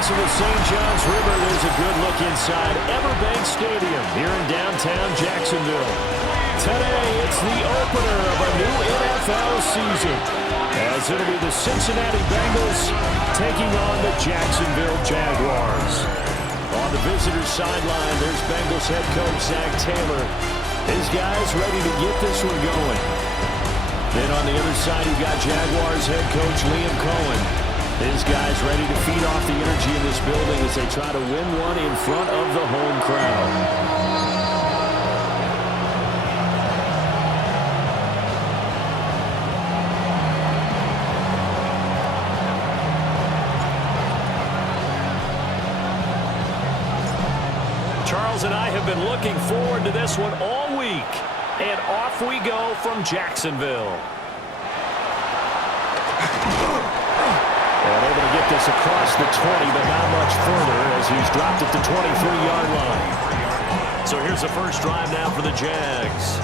banks of the St. Johns River, there's a good look inside Everbank Stadium here in downtown Jacksonville. Today, it's the opener of a new NFL season, as it'll be the Cincinnati Bengals taking on the Jacksonville Jaguars. On the visitor's sideline, there's Bengals head coach Zach Taylor. His guys ready to get this one going. Then on the other side, you've got Jaguars head coach Liam Cohen. His guys ready to feed off the energy in this building as they try to win one in front of the home crowd. Charles and I have been looking forward to this one all week. And off we go from Jacksonville. And able to get this across the 20, but not much further as he's dropped at the 23-yard line. So here's the first drive now for the Jags.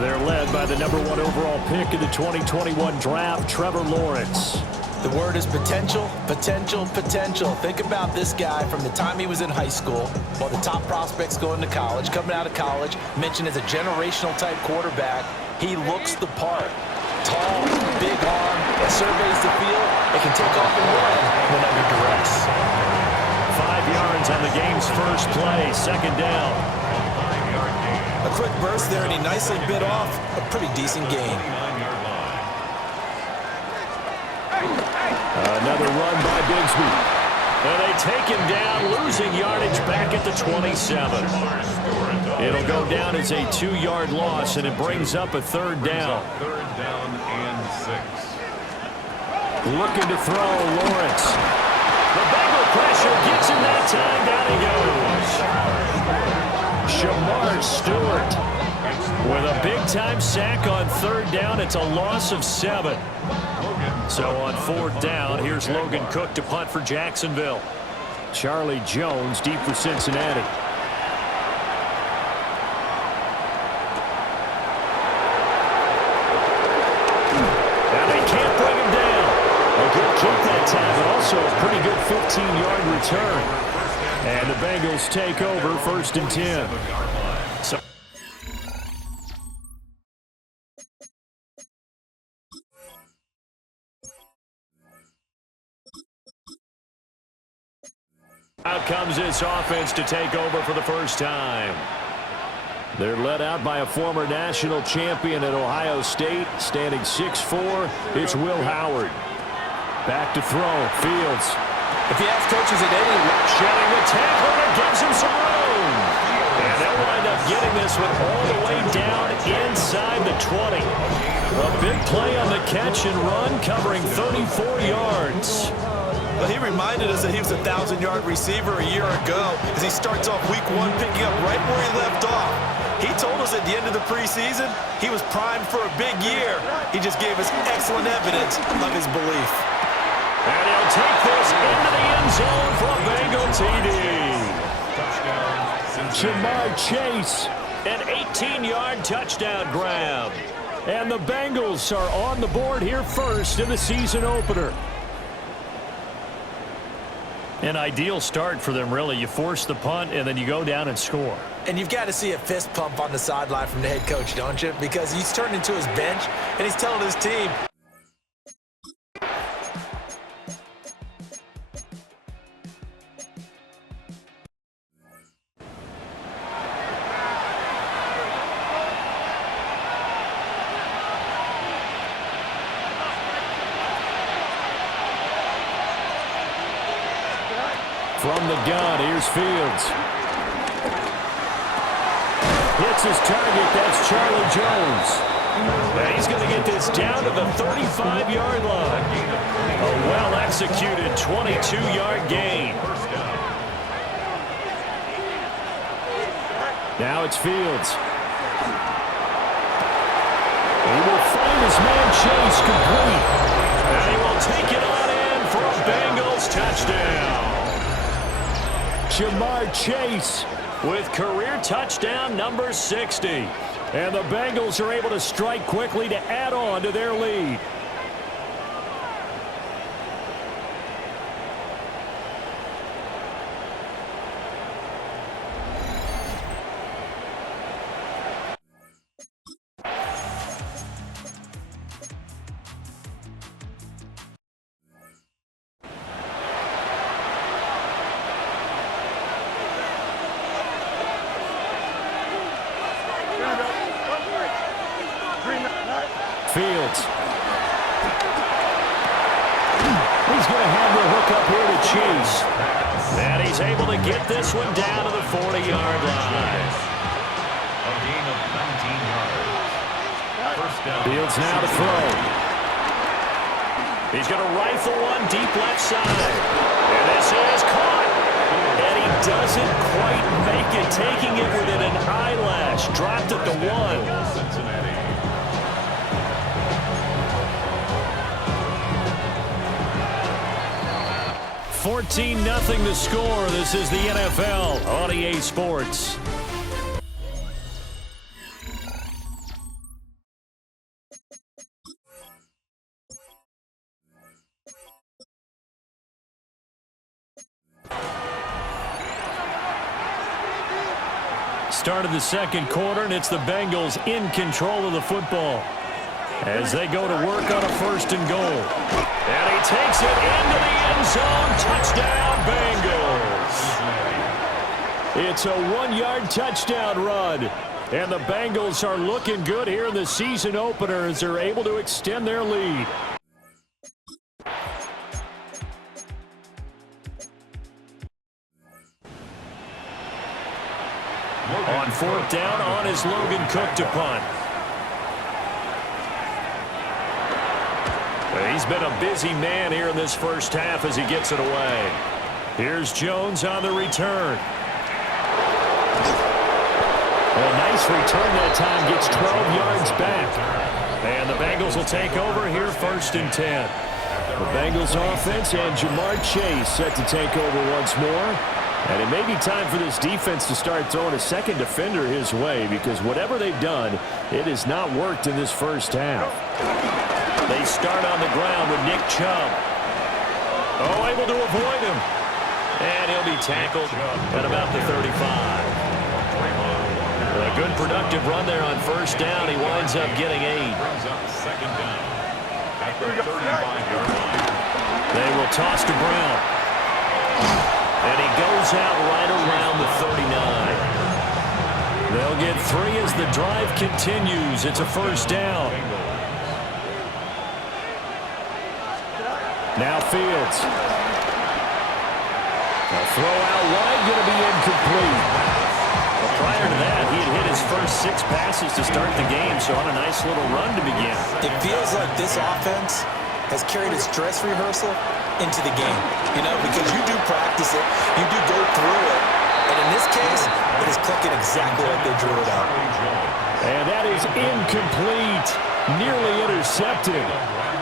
They're led by the #1 overall pick in the 2021 draft, Trevor Lawrence. The word is potential, potential, potential. Think about this guy from the time he was in high school, while the top prospects going to college, coming out of college, mentioned as a generational type quarterback. He looks the part. Tall, big arm, it surveys the field. It can take off and run when under duress. 5 yards on the game's first play, second down. A quick burst there, and he nicely bit off a pretty decent gain. Another run by Bigsby. And they take him down, losing yardage back at the 27. It'll go down as a 2-yard loss, and it brings up a third down. Third down and 6. Looking to throw, Lawrence. The Bengal pressure gets him that time. Down he goes. Shamar Stewart with a big-time sack on third down. It's a loss of 7. So on fourth down, here's Logan Cook to punt for Jacksonville. Charlie Jones deep for Cincinnati. And they can't bring him down. A good kick that time, but also a pretty good 15-yard return. And the Bengals take over, 1st and 10. So out comes this offense to take over for the first time. They're led out by a former national champion at Ohio State, standing 6'4". It's Will Howard. Back to throw, Fields. If he has coaches at any, shedding the tackle that gives him some room. And they'll wind up getting this one all the way down inside the 20. A big play on the catch and run, covering 34 yards. Well, he reminded us that he was a 1,000-yard receiver a year ago as he starts off week 1 picking up right where he left off. He told us at the end of the preseason he was primed for a big year. He just gave us excellent evidence of his belief. And he'll take this into the end zone for a Bengal TD. Jamar Chase, an 18-yard touchdown grab. And the Bengals are on the board here first in the season opener. An ideal start for them, really. You force the punt, and then you go down and score. And you've got to see a fist pump on the sideline from the head coach, don't you? Because he's turned into his bench, and he's telling his team, from the gun, here's Fields. Hits his target, that's Charlie Jones. And he's going to get this down to the 35-yard line. A well-executed 22-yard gain. Now it's Fields. He will find his man Chase complete. And he will take it on in for a Bengals touchdown. Jamar Chase with career touchdown number 60. And the Bengals are able to strike quickly to add on to their lead. he's going to have the hook up here to Chase. And he's able to get this one down to the 40-yard line. A gain of 19 yards. First down. Fields now to throw. He's going to rifle one deep left side. And this is caught. And he doesn't quite make it, taking it within an eyelash. Dropped at the 1. Cincinnati. 14-0 the score. This is the NFL on EA Sports. Start of the second quarter, and it's the Bengals in control of the football as they go to work on a 1st and goal. And he takes it into the end zone. Touchdown, Bengals. It's a 1-yard touchdown run. And the Bengals are looking good here in the season opener as they're able to extend their lead. On 4th down, on is Logan Cook to punt. He's been a busy man here in this first half as he gets it away. Here's Jones on the return. A nice return that time, gets 12 yards back. And the Bengals will take over here 1st and 10. The Bengals offense and Jamar Chase set to take over once more. And it may be time for this defense to start throwing a second defender his way, because whatever they've done, it has not worked in this first half. They start on the ground with Nick Chubb. Oh, able to avoid him. And he'll be tackled at about the 35. A good productive run there on 1st down. He winds up getting 8. Brings up 2nd down at the 35-yard line. They will toss to Brown. And he goes out right around the 39. They'll get 3 as the drive continues. It's a 1st down. Now Fields. A throw out wide, going to be incomplete. Well, prior to that, he had hit his first 6 passes to start the game, so on a nice little run to begin. It feels like this offense has carried its dress rehearsal into the game, you know, because you do practice it, you do go through it, and in this case, it is clicking exactly like they drew it up. And that is incomplete, nearly intercepted.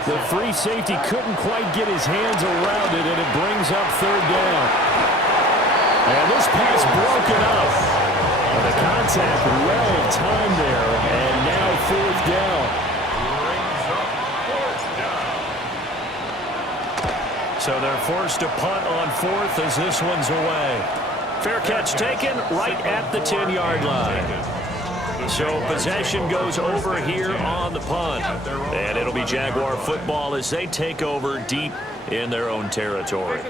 The free safety couldn't quite get his hands around it, and it brings up 3rd down. And this pass broken up. And the contact well timed there, and now 4th down. So they're forced to punt on 4th as this one's away. Fair catch taken right at the 10-yard line. So possession goes over here on the punt. And it'll be Jaguar football as they take over deep in their own territory.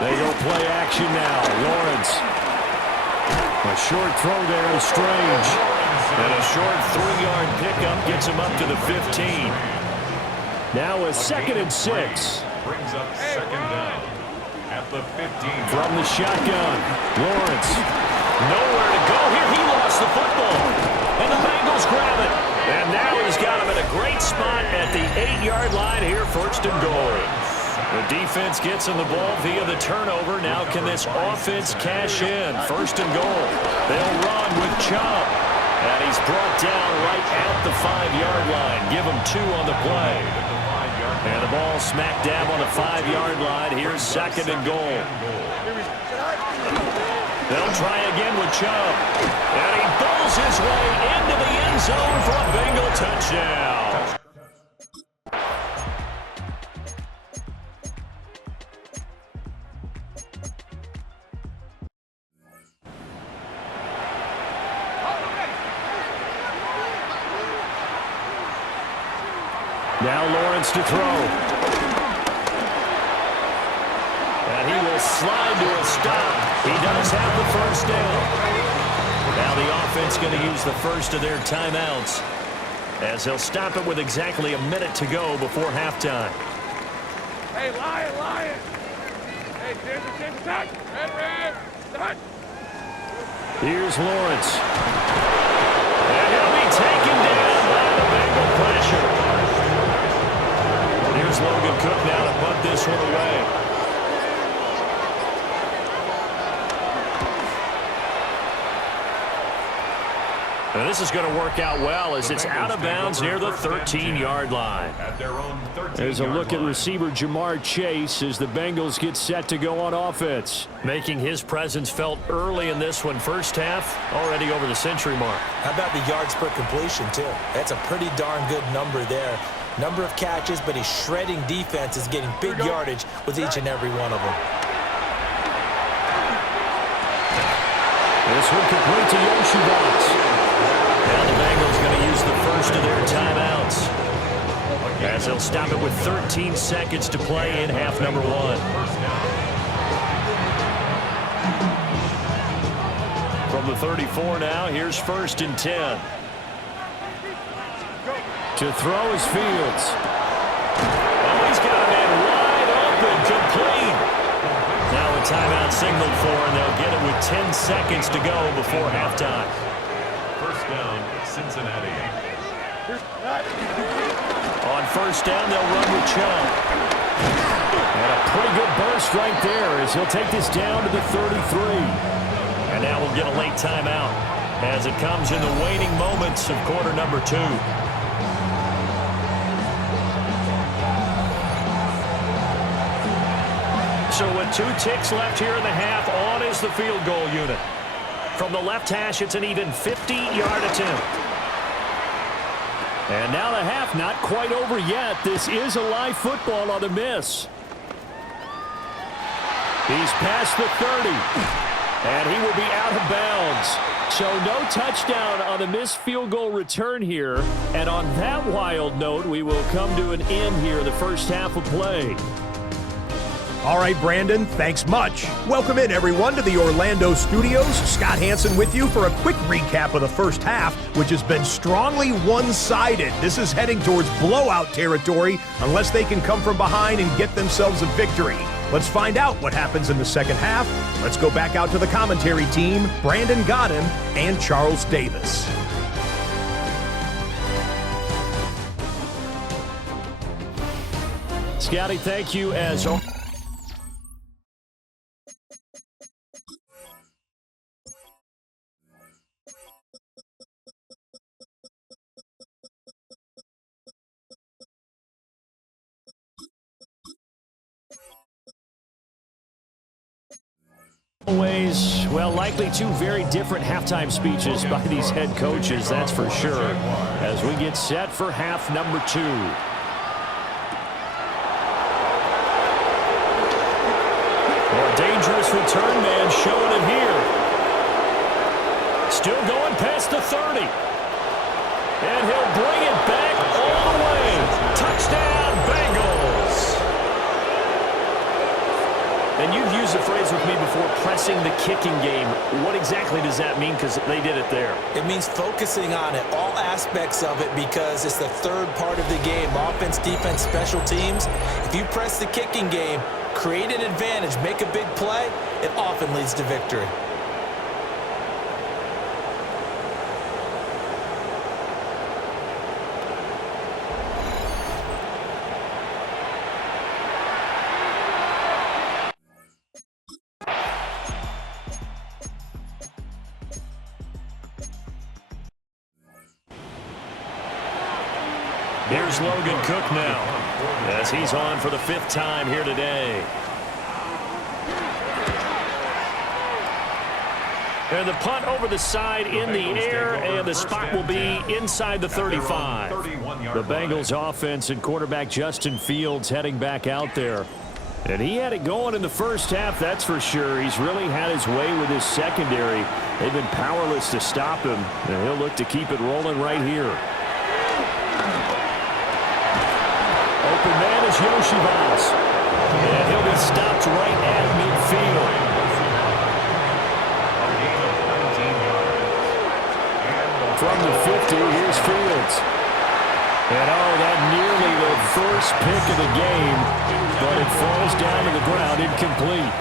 They go play action now. Lawrence. A short throw there to Strange. And a short 3-yard pickup gets him up to the 15. Now a 2nd and 6. Brings up 2nd down at the 15. From the shotgun, Lawrence. Nowhere to go here. He lost the football. And the Bengals grab it. And now he's got him in a great spot at the 8-yard line here, 1st and goal. The defense gets in the ball via the turnover. Now can this offense cash in? 1st and goal. They'll run with Chubb. And he's brought down right at the 5-yard line. Give him 2 on the play. And the ball smack dab on the 5-yard line. Here's 2nd and goal. They'll try again with Chubb. And he bowls his way into the end zone for a Bengal touchdown. Now Lawrence to throw. And he will slide to a stop. He does have the 1st down. Now the offense going to use the first of their timeouts as they'll stop it with exactly a minute to go before halftime. Hey, lion. Hey, Jason, touch. Red, touch. Here's Lawrence. And he'll be taken down by the Bengal pressure. Here's Logan Cook now to punt this one away. And this is going to work out well as it's out of bounds near the 13-yard line. There's a look at receiver Jamar Chase as the Bengals get set to go on offense. Making his presence felt early in this one. First half, already over the century mark. How about the yards per completion, too? That's a pretty darn good number there. Number of catches, but he's shredding defenses, getting big yardage with each and every one of them. This one complete to Yoshibats. Now the Bengals going to use the first of their timeouts, as they'll stop it with 13 seconds to play in half number one. From the 34 now, here's 1st and 10. To throw is Fields. Oh, he's got a man wide open, complete. Now a timeout signaled for, and they'll get it with 10 seconds to go before halftime. First down, Cincinnati. On first down, they'll run with Chubb. And a pretty good burst right there as he'll take this down to the 33. And now we'll get a late timeout as it comes in the waning moments of quarter number 2. So with 2 ticks left here in the half, on is the field goal unit. From the left hash, it's an even 50-yard attempt. And now the half not quite over yet. This is a live football on the miss. He's past the 30. And he will be out of bounds. So no touchdown on the missed field goal return here. And on that wild note, we will come to an end here in the first half of play. All right, Brandon, thanks much. Welcome in, everyone, to the Orlando studios. Scott Hansen with you for a quick recap of the first half, which has been strongly one-sided. This is heading towards blowout territory unless they can come from behind and get themselves a victory. Let's find out what happens in the second half. Let's go back out to the commentary team, Brandon Godden and Charles Davis. Scotty, thank you as always. Well, likely 2 very different halftime speeches by these head coaches, that's for sure, as we get set for half number 2. More dangerous return man showing it here. Still going past the 30. And he'll bring it back all the way. Touchdown, Bengals. And you've used the phrase with me before, pressing the kicking game. What exactly does that mean? Because they did it there. It means focusing on it, all aspects of it, because it's the third part of the game. Offense, defense, special teams. If you press the kicking game, create an advantage, make a big play, it often leads to victory. Here's Logan Cook now, as he's on for the 5th time here today. And the punt over the side in the air, and the spot will be inside the 35. The Bengals offense and quarterback Justin Fields heading back out there. And he had it going in the first half, that's for sure. He's really had his way with his secondary. They've been powerless to stop him, and he'll look to keep it rolling right here. Open man is Yoshibats. And he'll be stopped right at midfield. From the 50, here's Fields. And oh, that nearly the First pick of the game, but it falls down to the ground incomplete.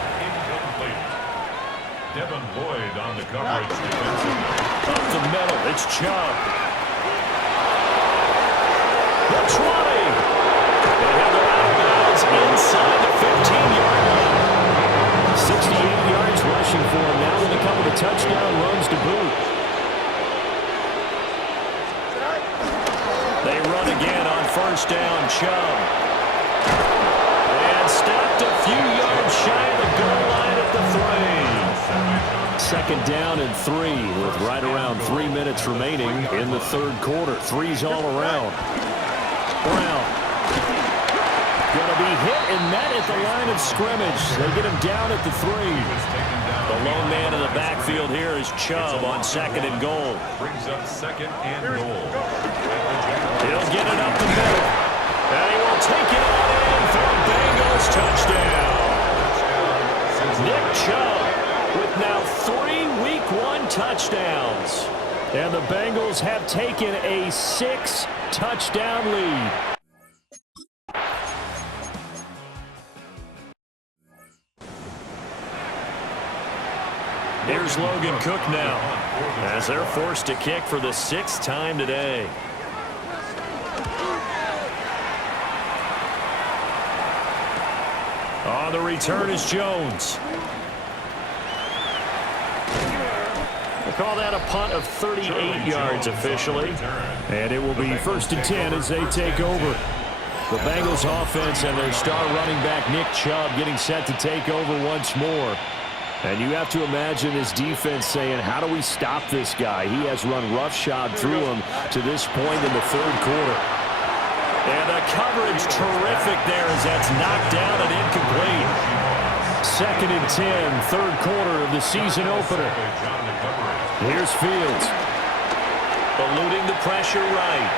Devin Lloyd on the coverage defensively. Up the middle, it's Chubb. The 20. They have their outbounds inside the 15-yard line. 68 yards rushing for him. Now with a couple of touchdown runs to boot. They run again on first down, Chubb. And stopped a few yards shy of the goal line at the 3. Second down and 3 with right around 3 minutes remaining in the third quarter. Threes all around. Brown. Going to be hit and met at the line of scrimmage. They get him down at the 3. The lone man in the backfield here is Chubb on second and goal. Brings up second and goal. He'll get it up the middle. And he will take it on in for a Bengals touchdown. Nick Chubb with now 3 Week 1 touchdowns. And the Bengals have taken a 6-touchdown lead. Here's Logan Cook now, as they're forced to kick for the 6th time today. On the return is Jones. We'll call that a punt of 38 yards officially. And it will be 1st and 10 as they take over. The Bengals offense and their star running back Nick Chubb getting set to take over once more. And you have to imagine this defense saying, how do we stop this guy? He has run roughshod through him to this point in the third quarter. And the coverage terrific there as that's knocked down and incomplete. 2nd and 10, third quarter of the season opener. Here's Fields. Eluding the pressure right.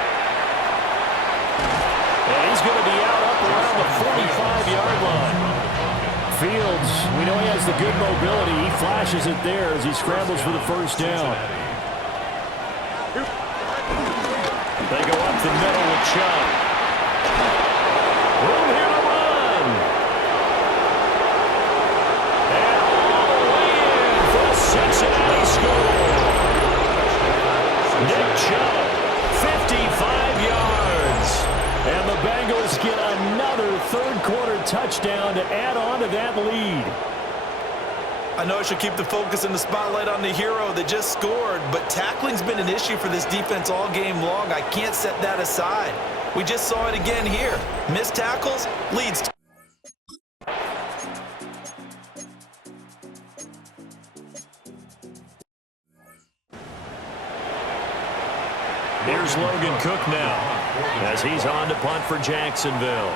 And he's going to be out up around the 45-yard line. Fields, we know he has the good mobility. He flashes it there as he scrambles for the first down. They go up the middle with Chubb. Room here to run. And all the way in for a Cincinnati score. Nick Chubb, 55 yards. And the Bengals get another third-quarter touchdown to add on to that lead. I know I should keep the focus and the spotlight on the hero that just scored, but tackling's been an issue for this defense all game long. I can't set that aside. We just saw it again here. Missed tackles leads to... Here's Logan Cook now as he's on to punt for Jacksonville.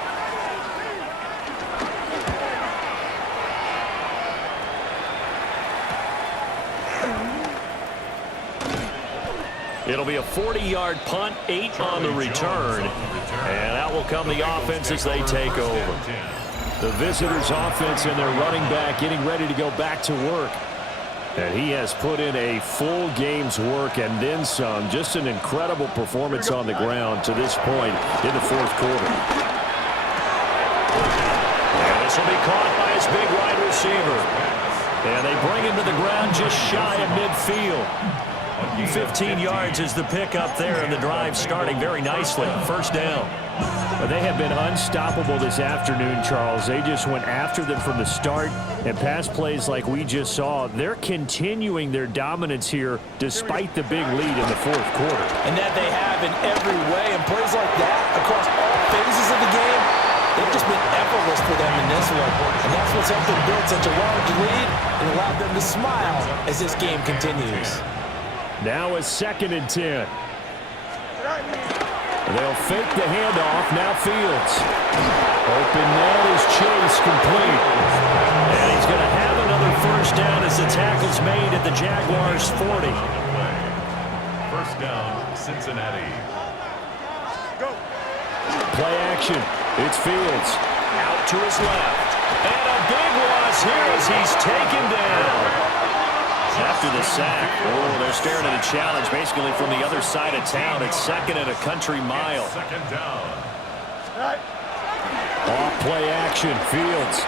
It'll be a 40-yard punt, 8 on the return, and out will come the offense as they take over. The visitors' offense and their running back getting ready to go back to work. And he has put in a full game's work and then some. Just an incredible performance on the ground to this point in the fourth quarter. And this will be caught by his big wide receiver. And they bring him to the ground just shy of midfield. 15 yards is the pickup there, and the drive starting very nicely. First down. Well, they have been unstoppable this afternoon, Charles. They just went after them from the start, and pass plays like we just saw, they're continuing their dominance here despite the big lead in the fourth quarter. And that they have in every way, and plays like that across all phases of the game, they've just been effortless for them in this one. And that's what's helped them build such a large lead and allowed them to smile as this game continues. Now a 2nd and 10. They'll fake the handoff. Now Fields. Open net is Chase complete. And he's going to have another first down as the tackle's made at the Jaguars' 40. First down, Cincinnati. Go. Play action. It's Fields. Out to his left. And a big loss here as he's taken down. After the sack, they're staring at a challenge basically from the other side of town. It's 2nd and a country mile. Second down. Off play action, Fields.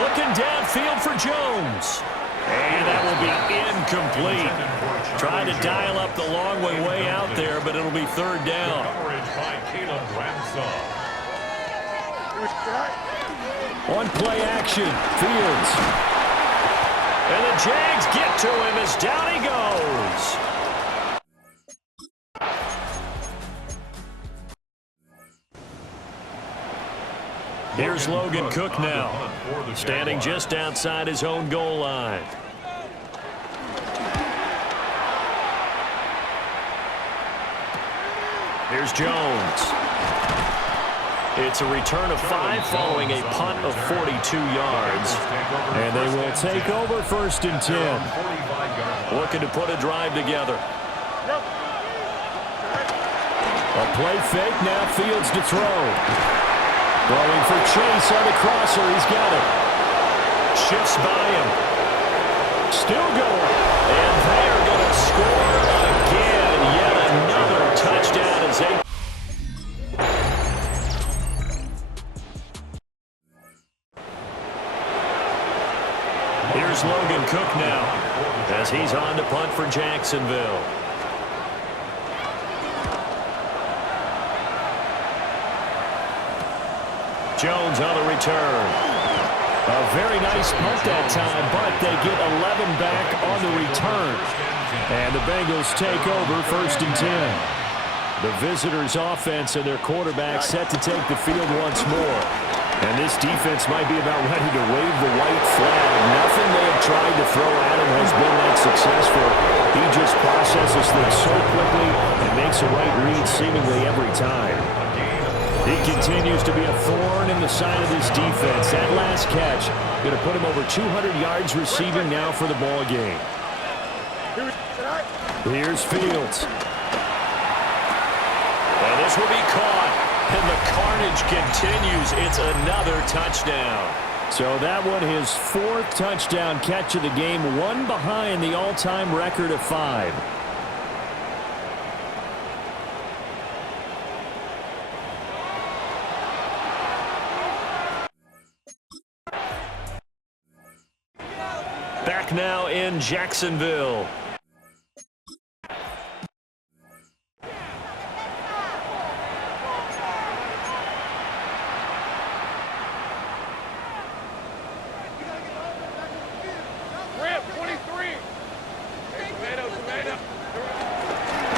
Looking downfield for Jones. And that will be incomplete. Trying to dial up the long way out there, but it'll be third down. On play action, Fields. And the Jags get to him as down he goes. Here's Logan Cook now, standing just outside his own goal line. Here's Jones. It's a return of 5 following a punt of 42 yards. And they will take over 1st and 10. Looking to put a drive together. A play fake, now Fields to throw. Throwing for Chase on the crosser. He's got it. Shifts by him. Still going. And they are going to score again. Yet another touchdown as they... Here's Logan Cook now as he's on to punt for Jacksonville. Jones on the return. A very nice punt that time, but they get 11 back on the return. And the Bengals take over 1st and 10. The visitors' offense and their quarterback set to take the field once more. And this defense might be about ready to wave the white flag. Nothing they have tried to throw at him has been that successful. He just processes things so quickly and makes a right read seemingly every time. He continues to be a thorn in the side of this defense. That last catch going to put him over 200 yards receiving now for the ball game. Here's Fields. And this will be caught. And the carnage continues. It's another touchdown. So that one, his 4th touchdown catch of the game, one behind the all-time record of 5. Back now in Jacksonville.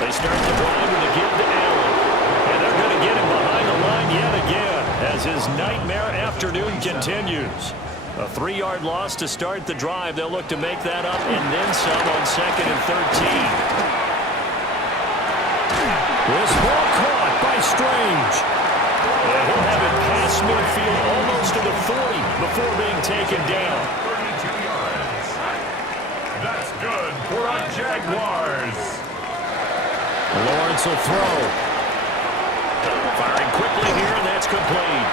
They start the drive with a give to Allen. And they're going to get him behind the line yet again as his nightmare afternoon continues. A 3-yard loss to start the drive. They'll look to make that up and then some on 2nd and 13. This ball caught by Strange. And he'll have it past midfield almost to the 40 before being taken down. 32 yards. That's good for our Jaguars. Lawrence will throw. Firing quickly here, and that's complete.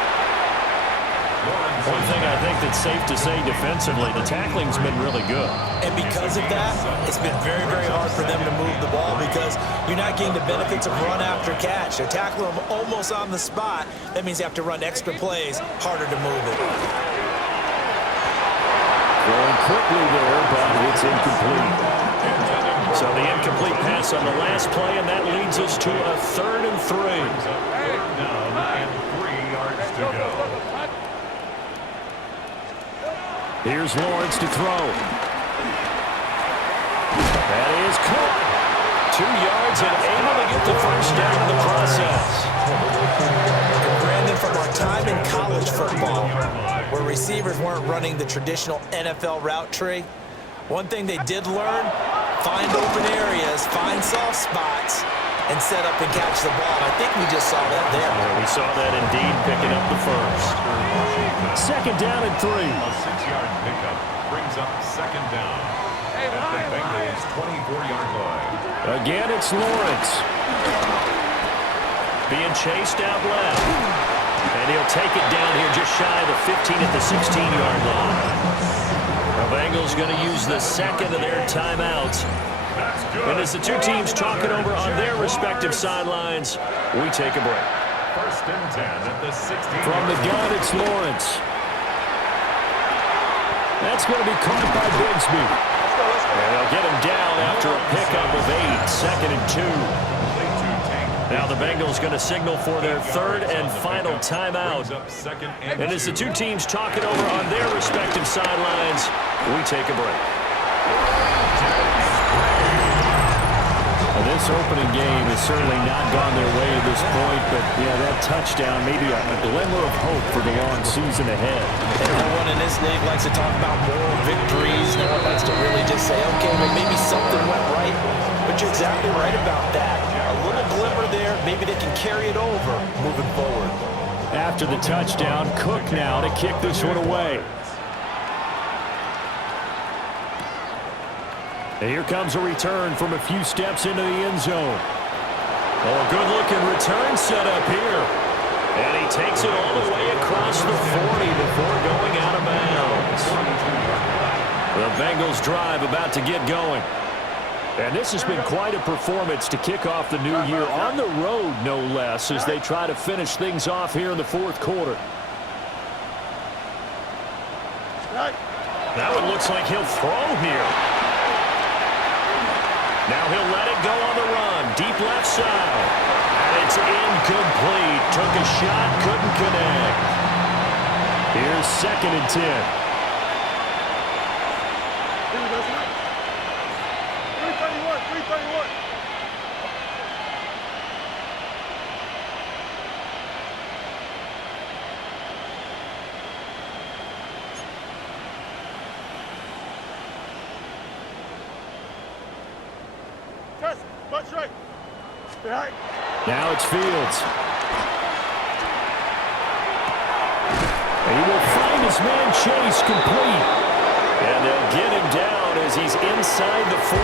One thing I think that's safe to say defensively, the tackling's been really good. And because of that, it's been very, very hard for them to move the ball because you're not getting the benefits of run after catch. They're tackling them almost on the spot. That means you have to run extra plays, harder to move it. Going quickly there, but it's incomplete. So the incomplete pass on the last play, and that leads us to a 3rd and 3. Down and 3 yards to go. Here's Lawrence to throw. That is caught. 2 yards and able to get the first down in the process. And Brandon, from our time in college football, where receivers weren't running the traditional NFL route tree, one thing they did learn, find open areas, find soft spots, and set up and catch the ball. I think we just saw that there. Yeah, we saw that indeed, picking up the first. 2nd down and 3. A 6-yard pickup brings up 2nd down at the Bengals' 24-yard line. Again, it's Lawrence. Being chased out left. And he'll take it down here just shy of the 15 at the 16-yard line. The Bengals going to use the 2nd of their timeouts. And as the two teams talk it over on their respective sidelines, we take a break. First and 10 at the 16. From the gun, it's Lawrence. That's going to be caught by Bigsby. And they'll get him down after a pickup of 8, second and 2. Now the Bengals going to signal for their third and final timeout. And as the two teams talk it over on their respective sidelines, we take a break. This opening game has certainly not gone their way at this point, but yeah, that touchdown, maybe a glimmer of hope for the long season ahead. Everyone in this league likes to talk about moral victories. No one likes to really just say, okay, well, maybe something went right. But you're exactly right about that. A little glimmer there, maybe they can carry it over moving forward. After the touchdown, Cook now to kick this one away. And here comes a return from a few steps into the end zone. Oh, a good-looking return set up here. And he takes it all the way across the 40 before going out of bounds. The Bengals drive about to get going. And this has been quite a performance to kick off the new year on the road, no less, as they try to finish things off here in the fourth quarter. That one looks like he'll throw here. Now he'll let it go on the run, deep left side. And it's incomplete. Took a shot, couldn't connect. Here's second and 10. 331. Test, butt straight. Behind. Now it's Fields. And he will find his man Chase complete. And they'll get him down as he's inside the 40.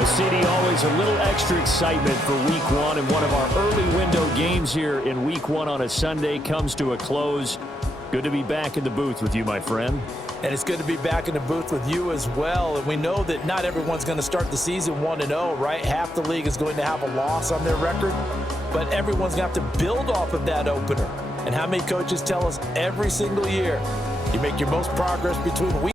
The CD, always a little extra excitement for week one, and one of our early window games here in week one on a Sunday comes to a close. Good to be back in the booth with you, my friend. And it's good to be back in the booth with you as well. And we know that not everyone's going to start the season 1-0, right? Half the league is going to have a loss on their record, but everyone's going to have to build off of that opener. And how many coaches tell us every single year, you make your most progress between weeks.